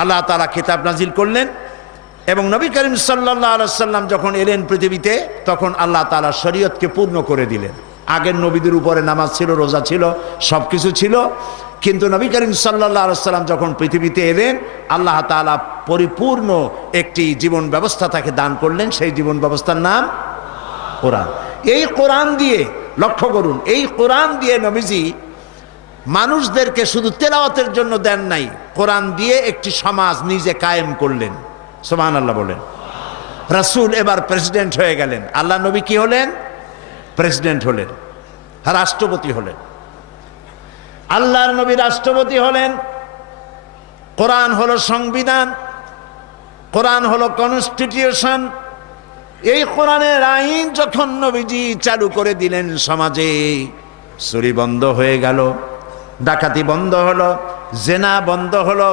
আল্লাহ তাআলা কিতাব নাজিল করলেন এবং নবী করিম সাল্লাল্লাহু আলাইহি সাল্লাম যখন এলেন পৃথিবীতে তখন আল্লাহ তাআলা শরীয়তকে পূর্ণ করে দিলেন। আগের নবীদের উপরে নামাজ ছিল, রোজা ছিল, সব কিছু ছিল, কিন্তু নবী করিম সাল্লাল্লাহু আলাইহি সাল্লাম যখন পৃথিবীতে এলেন আল্লাহ তাআলা পরিপূর্ণ একটি জীবন ব্যবস্থা তাকে দান করলেন। সেই জীবন ব্যবস্থার নাম কোরআন। এই কোরআন দিয়ে, লক্ষ্য করুন, এই কোরআন দিয়ে নবীজি মানুষদেরকে শুধু তেলাওয়াতের জন্য দেন নাই, কোরআন দিয়ে একটি সমাজ নিজে কায়েম করলেন। সুবহানাল্লাহ বলেন। রাসূল এবার প্রেসিডেন্ট হয়ে গেলেন, আল্লাহ নবী কি হলেন? প্রেসিডেন্ট হলেন, রাষ্ট্রপতি হলেন। আল্লাহর নবী রাষ্ট্রপতি হলেন। কোরআন হলো সংবিধান, কোরআন হলো কনস্টিটিউশন। এই কোরআনের আইন যখন নবীজি চালু করে দিলেন, সমাজে চুরি বন্ধ হয়ে গেল, ডাকাতি বন্ধ হলো, জেনা বন্ধ হলো,